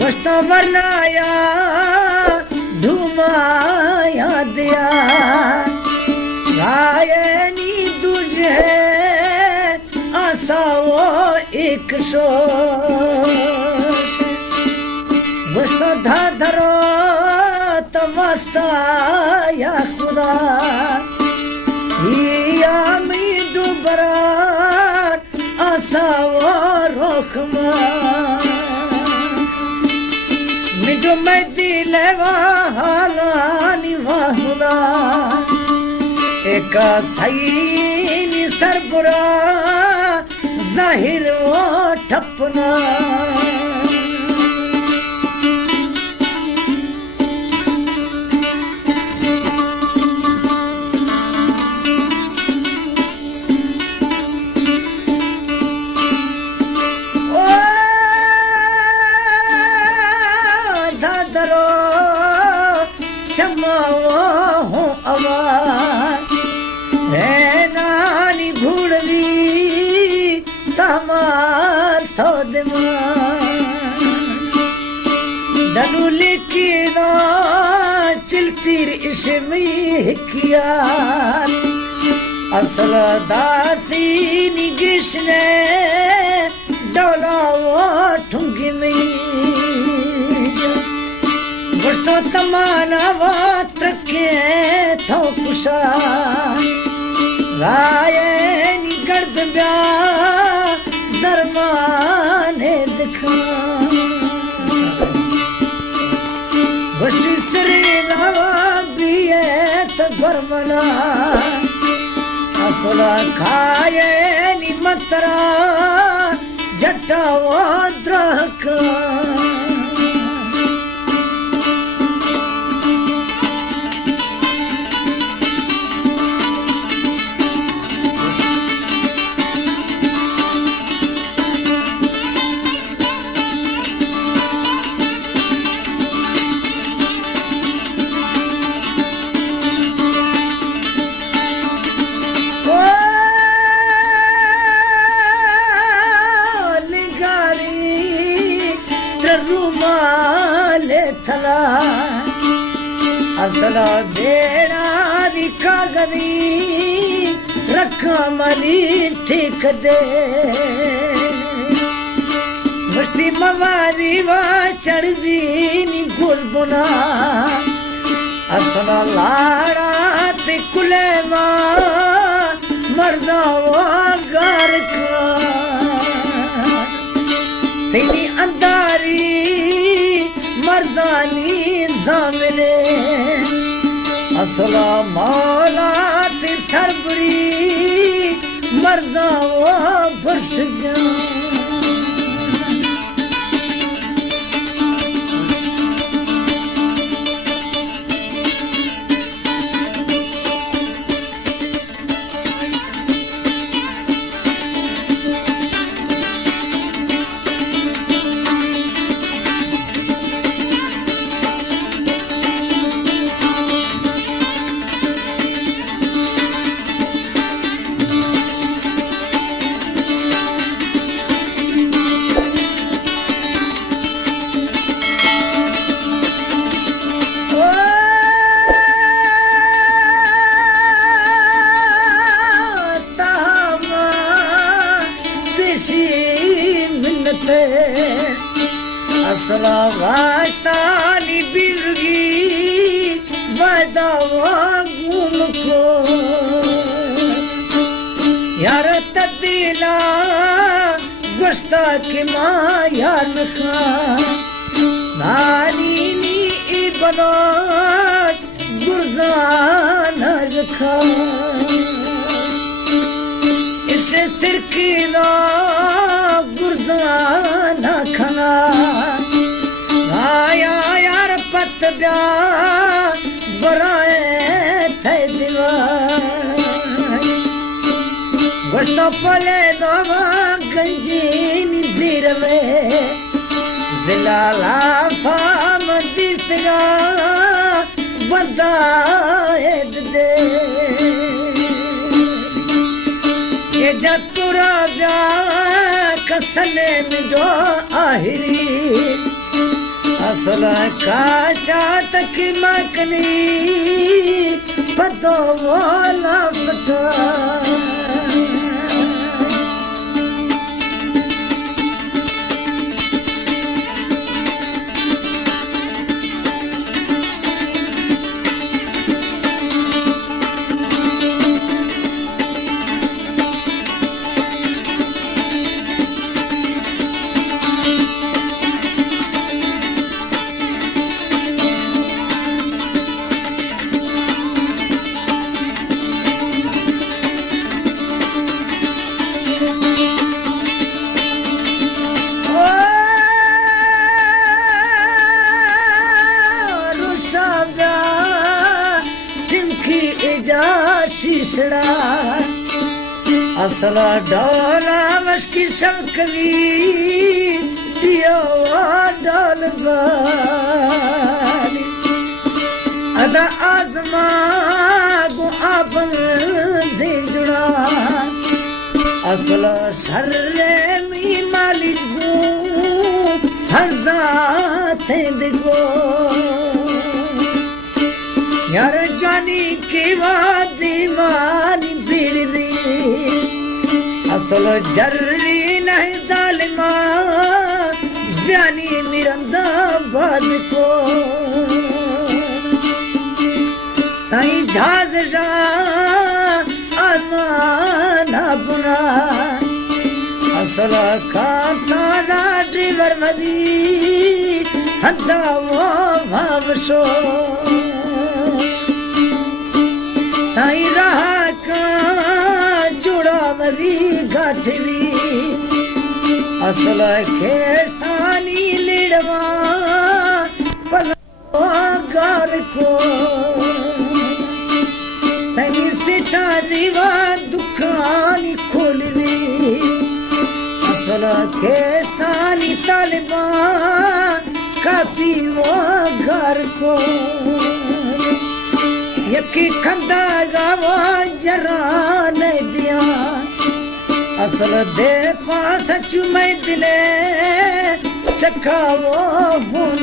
वस्तो वरनाया धुमाया दिया गायनी तुझे आसा वो एक शो वस्तो धाधरो तमस्ता या खुदा या मी डुबरा आसा वो रोखमा मिठो मैं दिल वालानी वाहुदा एक सही सरबुरा जाहिर वो ठपना डनुली की ना चलती इसमें किया असल दाती निगिश ने डोला वो ठुंगी में वस्तो तमाना वो ट्रके थो कुशा राये निगर्द ब्या दरमाने दिखा वस्ती सरे नावा बिये तो गरमना असला खाये नि मतरा जट्टा वो द्रहका असला बेड़ा दी कागदी रखा मली ठीक दे मस्ती मवारी वा चढ़जी नी गुलबुना असला लाड़ा ते कुले वा मर्दा वा गार का तेरी अंदारी मर्दानी जामले असला मौला ते सरबरी मर्दा वो बरस जा असला वाताली बिरगी वादावा गुम को यार तदिला गुस्ता की माँ यार नखा नानी नी इबना गुरजान रखा इसे सिर की ना गुरजान खाना आया यार पत ब्या बराए थे दीवार वस्तो पले नवा गंजीन दिरवे जिलाला फाम दिसगा बदाए दे ये जतुरा ब्या कसने में दो आहिरी असल काचा तक मकनी पतो वाला पता शीशड़ा असला डोला मस्की शमकली दियो डोल बाली अदा आजमा गो आपन जुड़ा असला शर्रे मी मालिक गो हजाते दिगो यार जानी की बात दीवानी बिरदी असल जर्री नहीं जालिमा जानी मिरंदा बाद को साईं झाज जा आसमाना बुना असल खाता ड्राइवर मदी हद्दा वो भावशो साईं रहा का जुड़ा मदी गाठली असल खेसानी लिड़वा पलगार को साईं सिटा दीवा दुकानी खोलली असल खेसानी तालिबा काफी वो घर को यकी खंदा गावा जरा नहीं दिया असल दे पास चुमे दिले चखा वो हुन